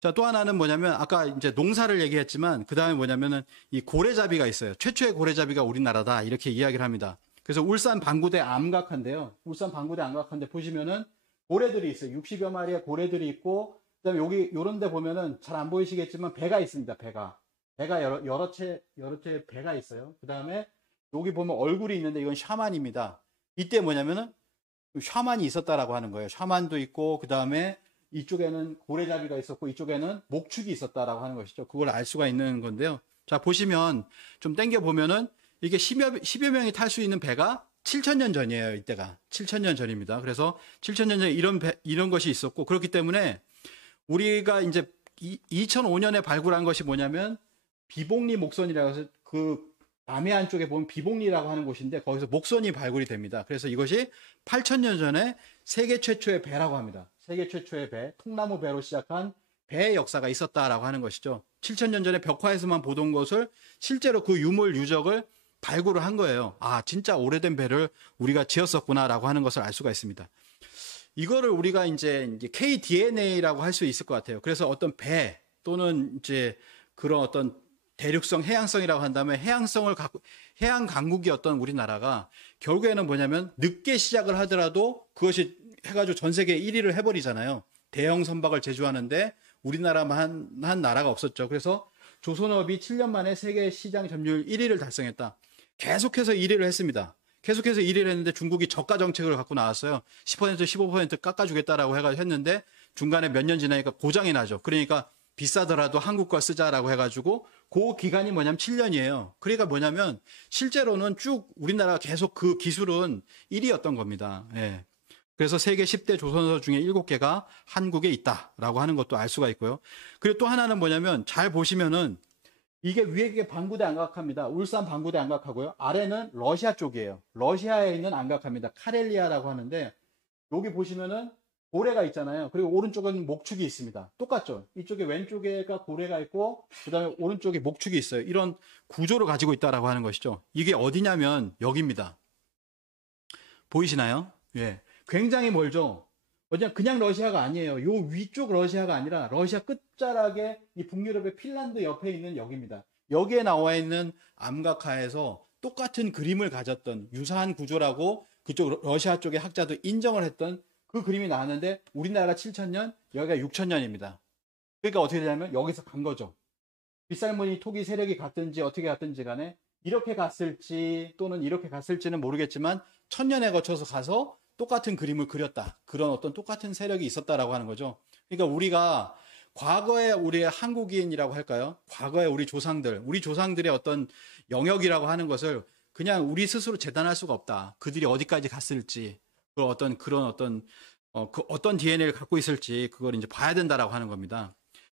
자, 또 하나는 뭐냐면 아까 이제 농사를 얘기했지만 그다음에 뭐냐면은 이 고래잡이가 있어요. 최초의 고래잡이가 우리나라다 이렇게 이야기를 합니다. 그래서 울산 방구대 암각한데요. 울산 방구대 암각한데 보시면은 고래들이 있어요. 60여 마리의 고래들이 있고 그다음에 여기 요런 데 보면은 잘 안 보이시겠지만 배가 있습니다. 배가 여러 채 배가 있어요. 그다음에 여기 보면 얼굴이 있는데 이건 샤만입니다. 이때 뭐냐면은 샤만이 있었다라고 하는 거예요. 샤만도 있고 그다음에 이쪽에는 고래잡이가 있었고 이쪽에는 목축이 있었다라고 하는 것이죠. 그걸 알 수가 있는 건데요. 자, 보시면 좀 땡겨 보면은 이게 10여 명이 탈 수 있는 배가 7,000년 전이에요. 이때가 7,000년 전입니다. 그래서 7,000년 전에 이런 것이 있었고 그렇기 때문에 우리가 이제 2005년에 발굴한 것이 뭐냐면 비복리 목선이라고 해서 그 남해안 쪽에 보면 비복리라고 하는 곳인데 거기서 목선이 발굴이 됩니다. 그래서 이것이 8,000년 전에 세계 최초의 배라고 합니다. 세계 최초의 배, 통나무 배로 시작한 배의 역사가 있었다라고 하는 것이죠. 7,000년 전에 벽화에서만 보던 것을 실제로 그 유물 유적을 발굴을 한 거예요. 아, 진짜 오래된 배를 우리가 지었었구나라고 하는 것을 알 수가 있습니다. 이거를 우리가 이제 KDNA라고 할 수 있을 것 같아요. 그래서 어떤 배 또는 이제 그런 어떤 대륙성, 해양성이라고 한다면 해양 강국이었던 우리나라가 결국에는 뭐냐면 늦게 시작을 하더라도 그것이 해가지고 전 세계 1위를 해버리잖아요. 대형 선박을 제조하는데 우리나라만 한 나라가 없었죠. 그래서 조선업이 7년 만에 세계 시장 점유율 1위를 달성했다. 계속해서 1위를 했습니다. 계속해서 1위를 했는데 중국이 저가 정책을 갖고 나왔어요. 10% 15% 깎아주겠다라고 해가지고 했는데 중간에 몇 년 지나니까 고장이 나죠. 그러니까 비싸더라도 한국 거 쓰자라고 해가지고 그 기간이 뭐냐면 7년이에요. 그러니까 뭐냐면 실제로는 쭉 우리나라가 계속 그 기술은 1위였던 겁니다. 예. 그래서 세계 10대 조선소 중에 7개가 한국에 있다라고 하는 것도 알 수가 있고요. 그리고 또 하나는 뭐냐면 잘 보시면은 이게 위에 방구대 안각합니다. 울산 방구대 안각하고요. 아래는 러시아 쪽이에요. 러시아에 있는 안각합니다. 카렐리아라고 하는데 여기 보시면은 고래가 있잖아요. 그리고 오른쪽은 목축이 있습니다. 똑같죠? 이쪽에 왼쪽에가 고래가 있고 그다음에 오른쪽에 목축이 있어요. 이런 구조를 가지고 있다라고 하는 것이죠. 이게 어디냐면 여기입니다. 보이시나요? 예. 굉장히 멀죠? 그냥 러시아가 아니에요. 요 위쪽 러시아가 아니라 러시아 끝자락에 이 북유럽의 핀란드 옆에 있는 여기입니다. 여기에 나와 있는 암각하에서 똑같은 그림을 가졌던 유사한 구조라고 그쪽 러시아 쪽의 학자도 인정을 했던 그 그림이 나왔는데 우리나라가 7,000년, 여기가 6,000년입니다. 그러니까 어떻게 되냐면 여기서 간 거죠. 빗살무늬 토기 세력이 갔든지 어떻게 갔든지 간에 이렇게 갔을지 또는 이렇게 갔을지는 모르겠지만 1,000년에 거쳐서 가서 똑같은 그림을 그렸다. 그런 어떤 똑같은 세력이 있었다라고 하는 거죠. 그러니까 우리가 과거에 우리의 한국인이라고 할까요? 과거에 우리 조상들의 어떤 영역이라고 하는 것을 그냥 우리 스스로 재단할 수가 없다. 그들이 어디까지 갔을지, 그런 어떤 DNA를 갖고 있을지 그걸 이제 봐야 된다라고 하는 겁니다.